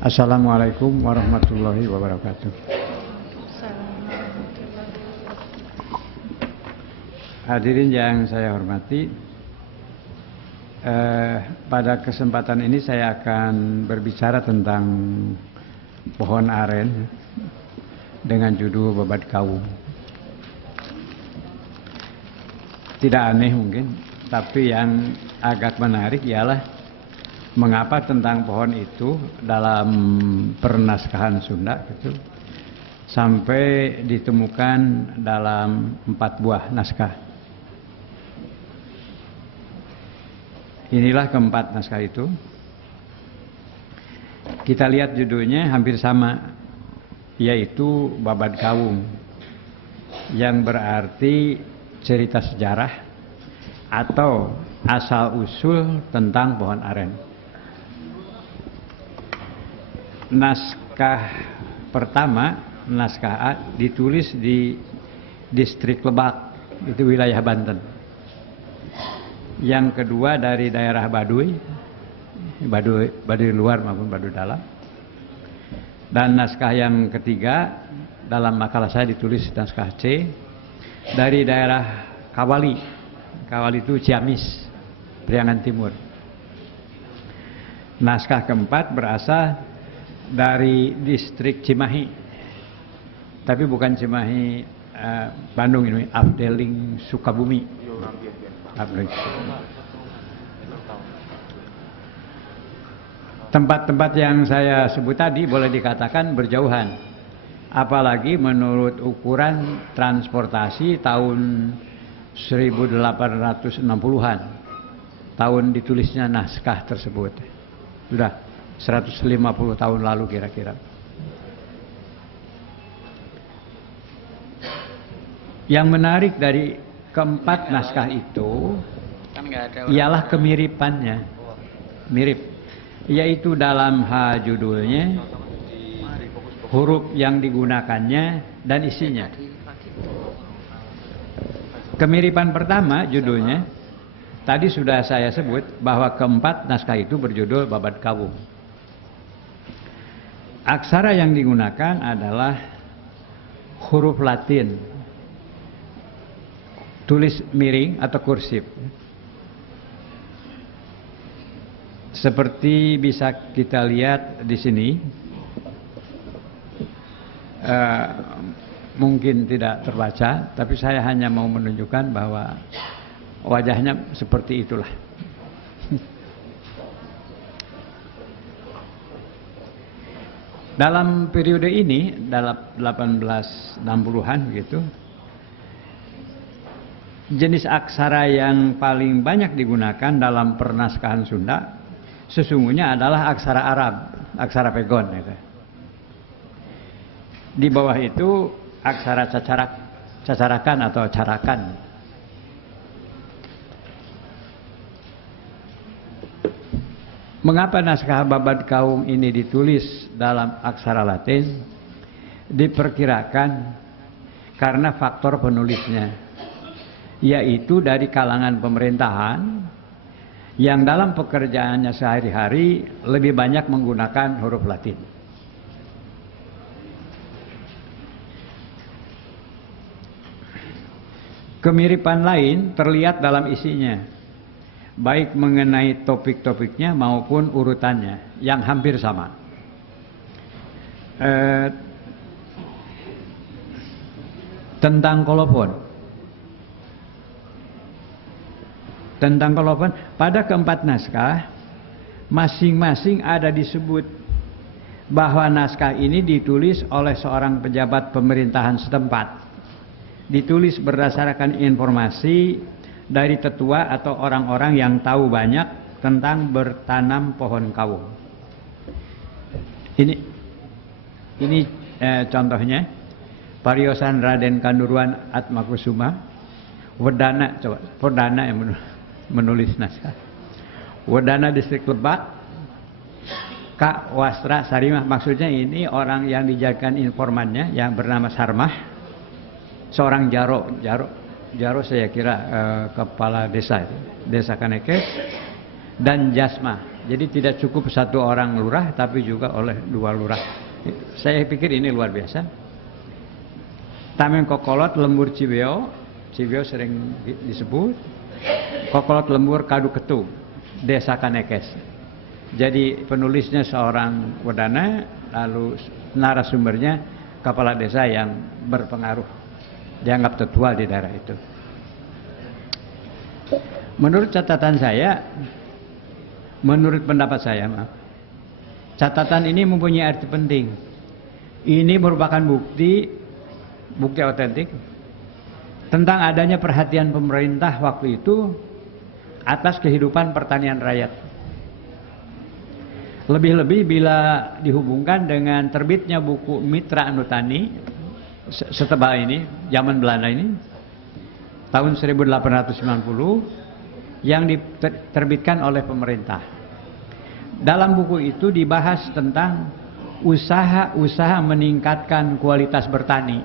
Assalamualaikum warahmatullahi wabarakatuh. Hadirin yang saya hormati, pada kesempatan ini saya akan berbicara tentang pohon aren dengan judul Babat Kawung. Tidak aneh mungkin, tapi yang agak menarik ialah mengapa tentang pohon itu dalam pernaskahan Sunda gitu, sampai ditemukan dalam 4 buah naskah. Inilah keempat naskah itu. Kita lihat judulnya hampir sama, yaitu Babat Kawung, yang berarti cerita sejarah atau asal-usul tentang pohon aren. Naskah pertama, naskah A, ditulis di distrik Lebak, itu wilayah Banten. Yang kedua dari daerah Baduy luar maupun Baduy dalam. Dan naskah yang ketiga dalam makalah saya ditulis naskah C dari daerah Kawali. Kawali itu Ciamis, Priangan Timur. Naskah keempat berasal dari distrik Cimahi, tapi bukan Cimahi Bandung ini, Afdeling Sukabumi. Tempat-tempat yang saya sebut tadi boleh dikatakan berjauhan, apalagi menurut ukuran transportasi tahun 1860-an, tahun ditulisnya naskah tersebut. Sudah 150 tahun lalu kira-kira. Yang menarik dari keempat naskah itu ialah kemiripannya. Mirip, yaitu dalam hal judulnya, huruf yang digunakannya, dan isinya. Kemiripan pertama judulnya, tadi sudah saya sebut bahwa keempat naskah itu berjudul Babat Kawung. Aksara yang digunakan adalah huruf Latin, tulis miring atau kursif. Seperti bisa kita lihat di sini, mungkin tidak terbaca, tapi saya hanya mau menunjukkan bahwa wajahnya seperti itulah. Dalam periode ini, dalam 1860-an gitu, jenis aksara yang paling banyak digunakan dalam pernaskahan Sunda sesungguhnya adalah aksara Arab, aksara pegon gitu. Di bawah itu aksara cacarakan atau carakan. Mengapa naskah Babat Kawung ini ditulis dalam aksara Latin? Diperkirakan karena faktor penulisnya, yaitu dari kalangan pemerintahan yang dalam pekerjaannya sehari-hari lebih banyak menggunakan huruf Latin. Kemiripan lain terlihat dalam isinya, baik mengenai topik-topiknya maupun urutannya yang hampir sama. Tentang kolofon. Tentang kolofon, pada keempat naskah masing-masing ada disebut bahwa naskah ini ditulis oleh seorang pejabat pemerintahan setempat. Ditulis berdasarkan informasi dari tetua atau orang-orang yang tahu banyak tentang bertanam pohon kawung. Ini contohnya Pariosan Raden Kanduruan Atmakusuma, Wedana, coba Wedana yang menulis naskah. Wedana distrik Lebak, Kak Wastra Sarimah, maksudnya ini orang yang dijadikan informannya yang bernama Sarmah, seorang Jaro saya kira kepala desa itu, desa Kanekes. dan jasmah. Jadi tidak cukup satu orang lurah, tapi juga oleh dua lurah. Saya pikir ini luar biasa. Tamen kokolot lembur Cibeo, Cibeo sering disebut. Kokolot lembur Kadu Ketu, Desa Kanekes. Jadi penulisnya seorang Wedana, lalu narasumbernya kepala desa yang berpengaruh, dianggap tetua di daerah itu. Menurut catatan saya, menurut pendapat saya, catatan ini mempunyai arti penting. Ini merupakan bukti otentik tentang adanya perhatian pemerintah waktu itu atas kehidupan pertanian rakyat. Lebih-lebih bila dihubungkan dengan terbitnya buku Mitra Anutani setebal ini, zaman Belanda ini, tahun 1890, yang diterbitkan oleh pemerintah. Dalam buku itu dibahas tentang usaha-usaha meningkatkan kualitas bertani.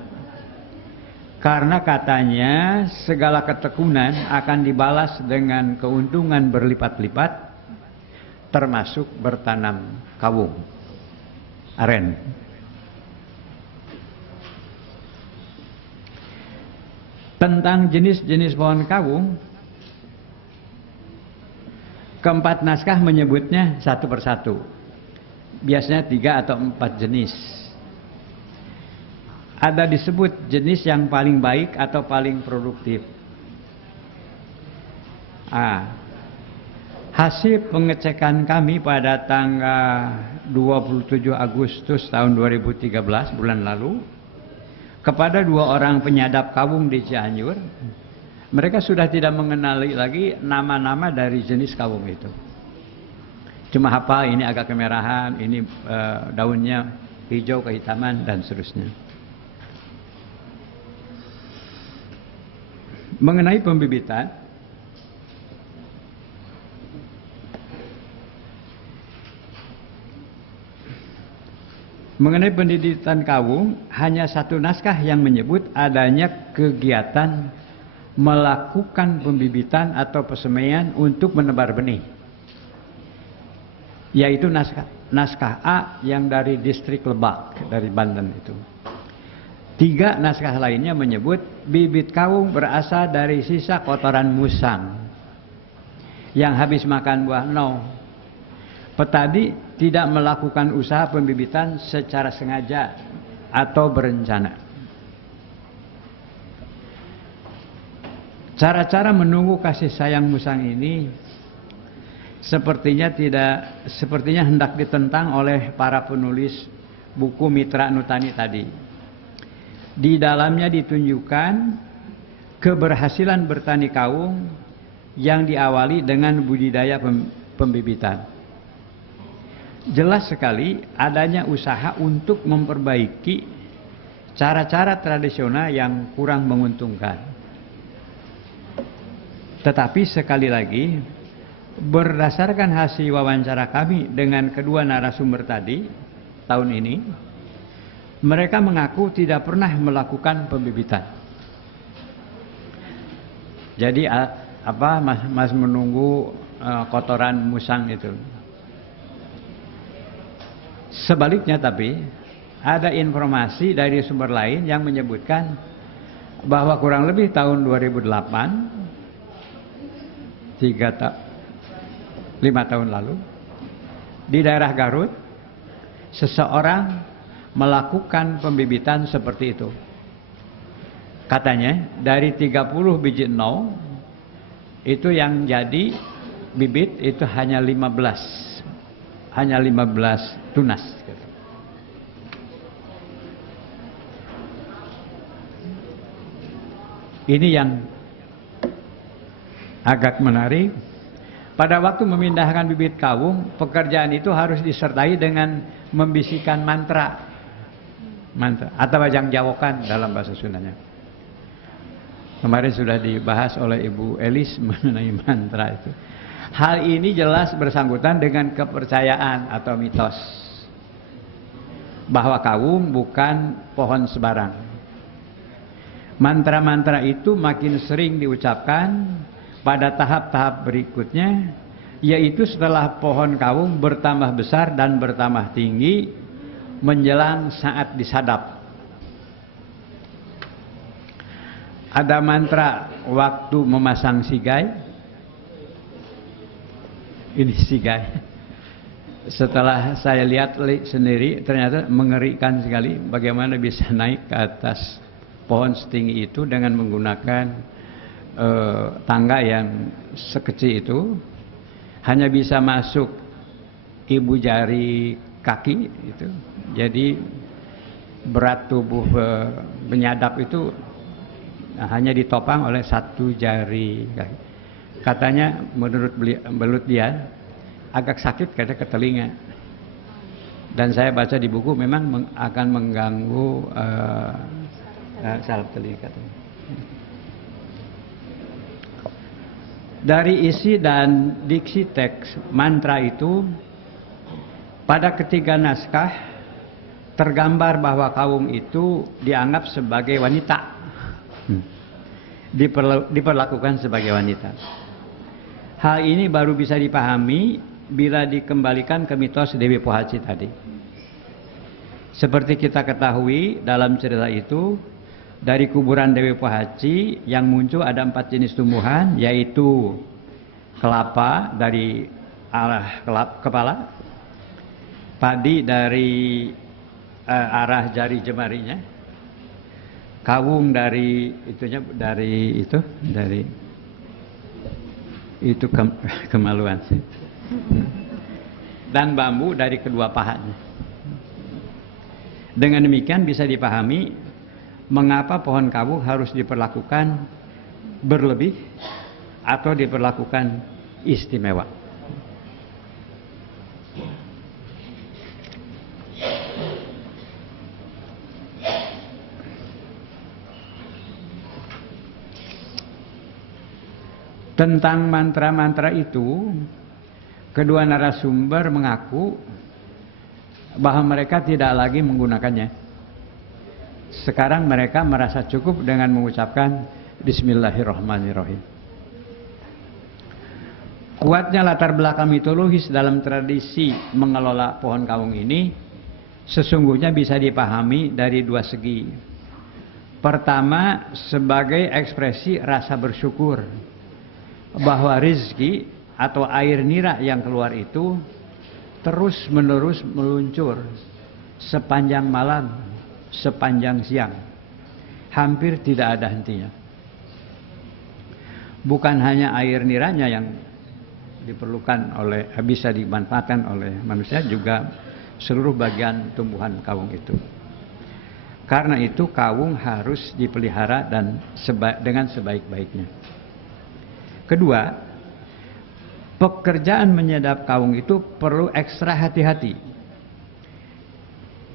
Karena katanya segala ketekunan akan dibalas dengan keuntungan berlipat-lipat, termasuk bertanam kawung aren. Tentang jenis-jenis pohon kawung, keempat naskah menyebutnya satu persatu. Biasanya 3 atau 4 jenis. Ada disebut jenis yang paling baik atau paling produktif. Hasil pengecekan kami pada tanggal 27 Agustus tahun 2013, bulan lalu, kepada 2 orang penyadap kawung di Cianjur, mereka sudah tidak mengenali lagi nama-nama dari jenis kawung itu. Cuma hafal ini agak kemerahan, ini daunnya hijau kehitaman, dan seterusnya. Mengenai pembibitan, pendidikan kawung, hanya satu naskah yang menyebut adanya kegiatan melakukan pembibitan atau persemaian untuk menebar benih, yaitu naskah A yang dari distrik Lebak, dari Banten itu. 3 naskah lainnya menyebut bibit kawung berasal dari sisa kotoran musang yang habis makan buah no. Petani tidak melakukan usaha pembibitan secara sengaja atau berencana. Cara-cara menunggu kasih sayang musang ini sepertinya hendak ditentang oleh para penulis buku Mitra Anutani tadi. Di dalamnya ditunjukkan keberhasilan bertani kawung yang diawali dengan budidaya pembibitan. Jelas sekali adanya usaha untuk memperbaiki cara-cara tradisional yang kurang menguntungkan. Tetapi sekali lagi, berdasarkan hasil wawancara kami dengan kedua narasumber tadi tahun ini, mereka mengaku tidak pernah melakukan pembibitan. Jadi mas menunggu kotoran musang itu. Sebaliknya tapi ada informasi dari sumber lain yang menyebutkan bahwa kurang lebih tahun 2008, 5 tahun lalu, di daerah Garut, seseorang melakukan pembibitan seperti itu. Katanya dari 30 biji nol itu yang jadi bibit itu hanya 15 tunas. Ini yang agak menarik. Pada waktu memindahkan bibit kawung, pekerjaan itu harus disertai dengan membisikkan mantra atau bajang jawokan dalam bahasa Sundanya. Kemarin sudah dibahas oleh Ibu Elis mengenai mantra itu. Hal ini jelas bersangkutan dengan kepercayaan atau mitos bahwa kawung bukan pohon sebarang. Mantra-mantra itu makin sering diucapkan pada tahap-tahap berikutnya yaitu setelah pohon kawung bertambah besar dan bertambah tinggi menjelang saat disadap. Ada mantra waktu memasang sigai. Ini sigai. Setelah saya lihat sendiri, ternyata mengerikan sekali bagaimana bisa naik ke atas pohon setinggi itu dengan menggunakan tangga yang sekecil itu. Hanya bisa masuk ibu jari kaki itu. Jadi berat tubuh penyadap itu hanya ditopang oleh satu jari kaki. Katanya menurut dia agak sakit karena ke telinga. Dan saya baca di buku memang akan mengganggu saraf telinga. Dari isi dan diksi teks mantra itu, pada ketiga naskah tergambar bahwa kawung itu dianggap sebagai wanita. Diperlakukan sebagai wanita. Hal ini baru bisa dipahami bila dikembalikan ke mitos Dewi Pohaci tadi. Seperti kita ketahui dalam cerita itu, dari kuburan Dewi Pohaci yang muncul ada 4 jenis tumbuhan, yaitu kelapa dari arah kepala, padi dari arah jari jemarinya, kawung dari kemaluan, dan bambu dari kedua pahanya. Dengan demikian bisa dipahami mengapa pohon kawung harus diperlakukan berlebih atau diperlakukan istimewa. Tentang mantra-mantra itu, kedua narasumber mengaku bahwa mereka tidak lagi menggunakannya. Sekarang mereka merasa cukup dengan mengucapkan Bismillahirrahmanirrahim. Kuatnya latar belakang mitologis dalam tradisi mengelola pohon kawung ini sesungguhnya bisa dipahami dari dua segi. Pertama, sebagai ekspresi rasa bersyukur bahwa rezeki atau air nira yang keluar itu terus-menerus meluncur sepanjang malam, sepanjang siang, hampir tidak ada hentinya. Bukan hanya air niranya yang diperlukan bisa dimanfaatkan oleh manusia, juga seluruh bagian tumbuhan kawung itu. Karena itu kawung harus dipelihara dan dengan sebaik-baiknya. Kedua, pekerjaan menyadap kawung itu perlu ekstra hati-hati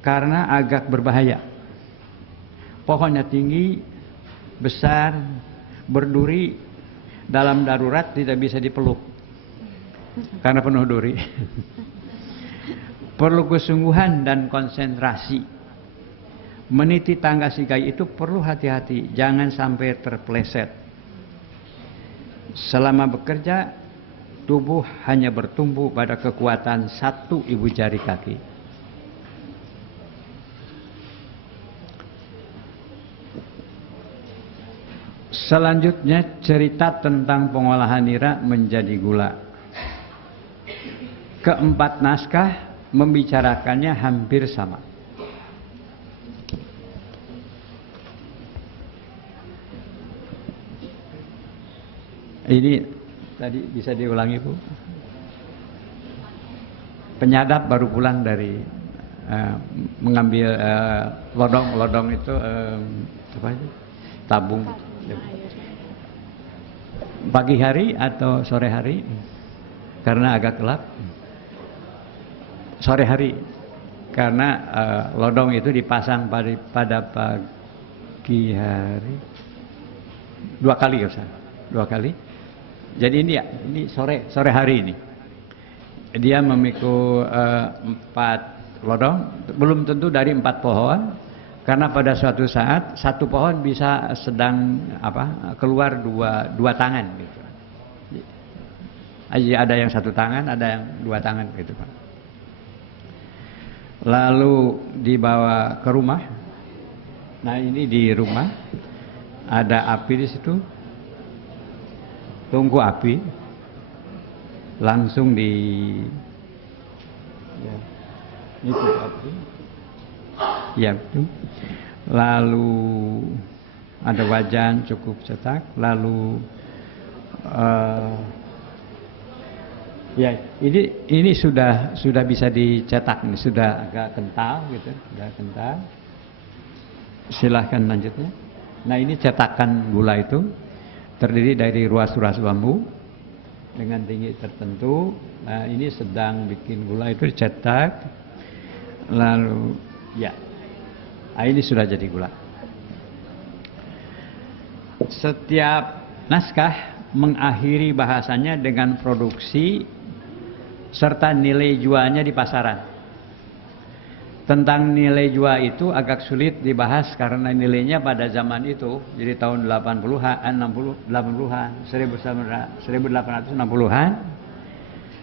karena agak berbahaya. Pohonnya tinggi, besar, berduri, dalam darurat tidak bisa dipeluk karena penuh duri. Perlu kesungguhan dan konsentrasi. Meniti tangga sigai itu perlu hati-hati, jangan sampai terpleset. Selama bekerja, tubuh hanya bertumbuh pada kekuatan satu ibu jari kaki. Selanjutnya cerita tentang pengolahan nira menjadi gula. Keempat naskah membicarakannya hampir sama. Ini tadi bisa diulangi, Bu? Penyadap baru pulang dari mengambil lodong itu apa itu? Tabung. Pagi hari atau sore hari? Karena agak gelap. Sore hari. Karena lodong itu dipasang pada pagi hari. 2 kali ya, Ustaz. 2 kali. Jadi ini sore hari ini. Dia memikul 4 lodong, belum tentu dari 4 pohon, karena pada suatu saat satu pohon bisa sedang keluar dua tangan gitu. Ada yang 1 tangan, ada yang 2 tangan gitu Pak. Lalu dibawa ke rumah. Nah ini di rumah ada api di situ, tungku api, langsung di ya, itu api, ya itu. Lalu ada wajan cukup cetak, lalu ya ini sudah bisa dicetak, ini sudah agak kental gitu, sudah kental. Silahkan lanjutnya. Nah ini cetakan gula itu terdiri dari ruas-ruas bambu dengan tinggi tertentu. Nah ini sedang bikin gula itu dicetak, lalu ya, nah, ini sudah jadi gula. Setiap naskah mengakhiri bahasanya dengan produksi serta nilai jualnya di pasaran. Tentang nilai jual itu agak sulit dibahas karena nilainya pada zaman itu, jadi tahun 80-an, 80-an, 1860-an,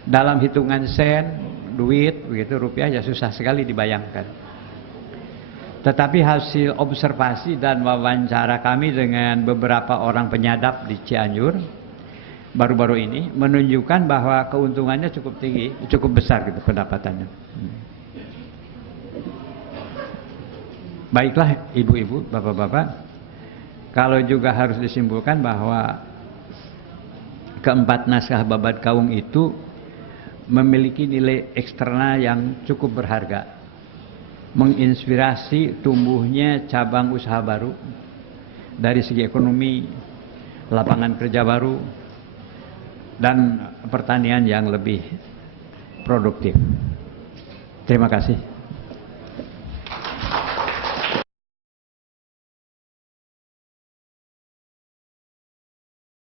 dalam hitungan sen, duit, begitu rupiah ya susah sekali dibayangkan. Tetapi hasil observasi dan wawancara kami dengan beberapa orang penyadap di Cianjur baru-baru ini menunjukkan bahwa keuntungannya cukup tinggi, cukup besar gitu pendapatannya. Baiklah ibu-ibu, bapak-bapak, kalau juga harus disimpulkan bahwa keempat naskah Babat Kawung itu memiliki nilai eksternal yang cukup berharga, menginspirasi tumbuhnya cabang usaha baru dari segi ekonomi, lapangan kerja baru, dan pertanian yang lebih produktif. Terima kasih.